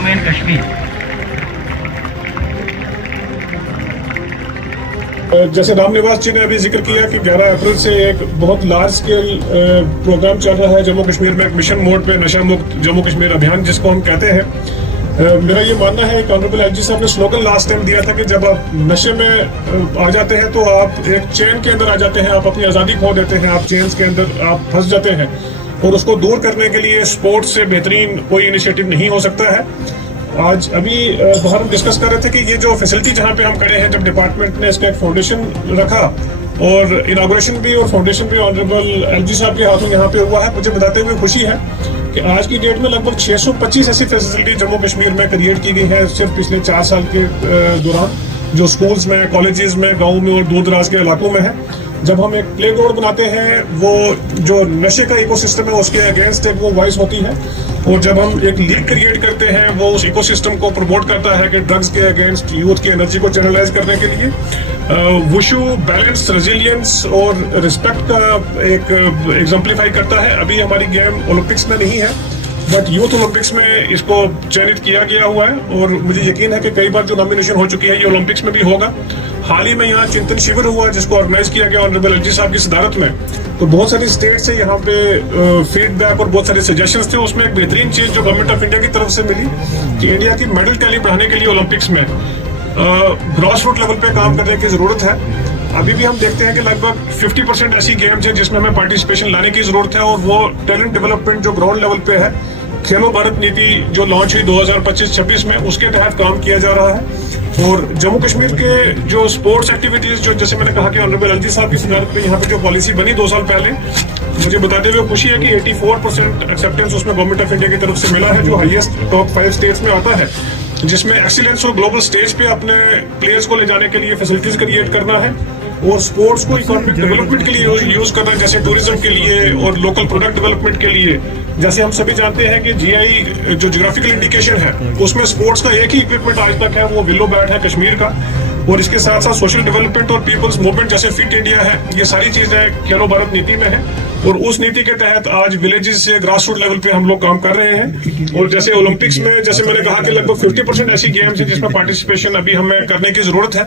Jammu and Kashmir. जैसे राम निवास जी ने अभी जिक्र किया कि 11 अप्रैल से एक बहुत लार्ज स्केल प्रोग्राम चल रहा है जम्मू कश्मीर में, एक मिशन मोड पे नशा मुक्त जम्मू कश्मीर अभियान जिसको हम कहते हैं। मेरा ये मानना है कि ऑनरेबल एलजी साहब ने स्लोगन लास्ट टाइम दिया था कि जब आप नशे में आ जाते हैं तो आप एक चेन के अंदर आ जाते हैं, आप अपनी आज़ादी खो देते हैं, आप चेन्स के अंदर आप फंस जाते हैं, और उसको दूर करने के लिए स्पोर्ट्स से बेहतरीन कोई इनिशिएटिव नहीं हो सकता है। आज अभी बाहर हम डिस्कस कर रहे थे कि ये जो फैसिलिटी जहाँ पे हम खड़े हैं, जब डिपार्टमेंट ने इसका एक फाउंडेशन रखा और इनाग्रेशन भी और फाउंडेशन भी ऑनरेबल एलजी साहब के हाथों यहाँ पे हुआ है, मुझे बताते हुए खुशी है कि आज की डेट में लगभग 625 ऐसी फैसिलिटी जम्मू कश्मीर में क्रिएट की गई है सिर्फ पिछले 4 साल के दौरान, जो स्कूल्स में, कॉलेजेस में, गाँव में और दूर दराज के इलाकों में है। जब हम एक प्ले ग्राउंड बनाते हैं, वो जो नशे का इकोसिस्टम है उसके अगेंस्ट एक वो वॉइस होती है, और जब हम एक लीग क्रिएट करते हैं वो उस इकोसिस्टम को प्रमोट करता है कि ड्रग्स के अगेंस्ट यूथ की एनर्जी को चैनलाइज करने के लिए वुशु बैलेंस, रेजिलियंस और रिस्पेक्ट का एक एग्जाम्पलीफाई करता है। अभी हमारी गेम ओलंपिक्स में नहीं है, बट यूथ ओलंपिक्स में इसको चयनित किया गया हुआ है, और मुझे यकीन है कि कई बार जो नॉमिनेशन हो चुकी है ये ओलंपिक्स में भी होगा। हाल ही में यहाँ चिंतन शिविर हुआ जिसको ऑर्गेनाइज किया गया ऑनरेबल एलजी साहब की सदारत में, तो बहुत सारी स्टेट से यहाँ पे फीडबैक और बहुत सारे सजेशंस थे। उसमें एक बेहतरीन चीज जो गवर्नमेंट ऑफ इंडिया की तरफ से मिली कि इंडिया की मेडल टैली बढ़ाने के लिए ओलंपिक्स में ग्रॉस रूट लेवल पे काम करने की जरूरत है। अभी भी हम देखते हैं कि लगभग 50% ऐसी गेम्स है जिसमें हमें पार्टिसिपेशन लाने की जरूरत है, और वो टैलेंट डेवलपमेंट जो ग्राउंड लेवल पे है, खेलो भारत नीति जो लॉन्च हुई 2025-26 में, उसके तहत काम किया जा रहा है। और जम्मू कश्मीर के जो स्पोर्ट्स एक्टिविटीज, जो जैसे मैंने कहा कि ऑनरेबल एलजी साहब की सदारत पे यहाँ पे जो पॉलिसी बनी 2 साल पहले, मुझे बताते हुए खुशी है कि 84% एक्सेप्टेंस उसमें गवर्नमेंट ऑफ इंडिया की तरफ से मिला है, जो हाईएस्ट टॉप 5 स्टेट्स में आता है, जिसमें एक्सीलेंस और ग्लोबल स्टेज पे अपने प्लेयर्स को ले जाने के लिए फैसिलिटीज क्रिएट करना है, और स्पोर्ट्स को इकोनॉमिक डेवलपमेंट के लिए यूज करना है, जैसे टूरिज्म के लिए और लोकल प्रोडक्ट डेवलपमेंट के लिए। जैसे हम सभी जानते हैं कि जीआई जो ज्योग्राफिकल इंडिकेशन है उसमें स्पोर्ट्स का एक ही इक्विपमेंट आज तक है, वो विलो बैट है कश्मीर का, और इसके साथ साथ सोशल डेवलपमेंट और पीपल्स मूवमेंट जैसे फिट इंडिया है, ये सारी चीजें खेलो भारत नीति में है, और उस नीति के तहत आज विलेजेस से ग्रास रूट लेवल पे हम लोग काम कर रहे हैं। और जैसे ओलंपिक्स में, जैसे मैंने कहा कि लगभग 50% ऐसी गेम्स है जिसमें पार्टिसिपेशन अभी हमें करने की जरूरत है,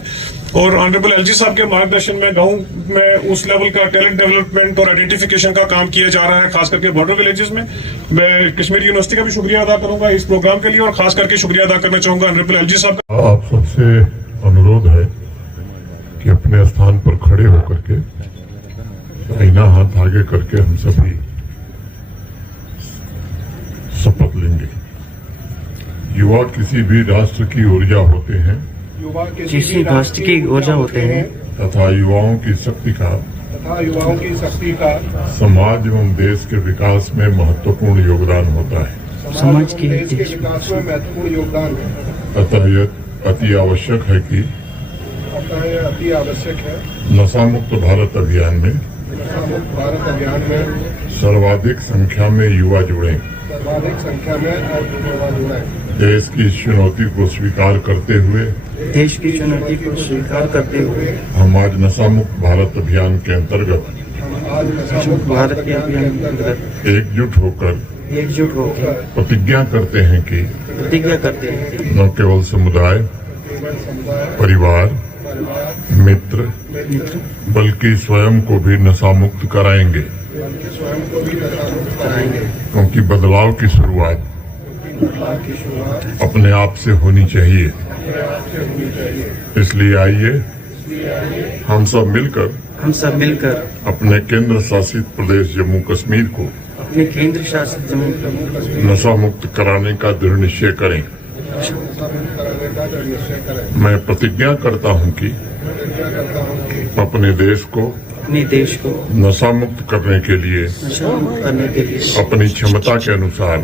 और ऑनरेबल एलजी साहब के मार्गदर्शन में गाँव में उस लेवल का टैलेंट डेवलपमेंट और आइडेंटिफिकेशन का काम किया जा रहा है, खास करके बॉर्डर विलेजेस में। मैं कश्मीर यूनिवर्सिटी का भी शुक्रिया अदा करूंगा इस प्रोग्राम के लिए, और खास करके शुक्रिया अदा करना चाहूंगा ऑनरेबल एलजी साहब का। आप सबसे अनुरोध है कि अपने स्थान पर खड़े होकर के दाहिना हाथ आगे करके हम सभी शपथ लेंगे। युवा किसी भी राष्ट्र की ऊर्जा होते हैं, किसी राष्ट्र की ऊर्जा होते हैं, तथा युवाओं की शक्ति का समाज एवं देश के विकास में महत्वपूर्ण योगदान होता है। समाज के विकास में महत्वपूर्ण योगदान है। अतः यह अति आवश्यक है नशा मुक्त भारत अभियान में सर्वाधिक संख्या में युवा जुड़े। देश की इस चुनौती को स्वीकार करते हुए हम आज नशा मुक्त भारत अभियान के अंतर्गत एकजुट होकर प्रतिज्ञा करते हैं कि न केवल समुदाय, परिवार, मित्र, बल्कि स्वयं को भी नशा मुक्त कराएंगे, क्योंकि बदलाव की शुरुआत अपने आप से होनी चाहिए। इसलिए आइए हम सब मिलकर अपने केंद्र शासित प्रदेश जम्मू कश्मीर को नशा मुक्त कराने का दृढ़ निश्चय करें। मैं प्रतिज्ञा करता हूं कि अपने देश को नशा मुक्त करने के लिए अपनी क्षमता के अनुसार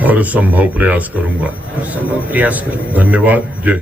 हर संभव प्रयास करूंगा। धन्यवाद। जय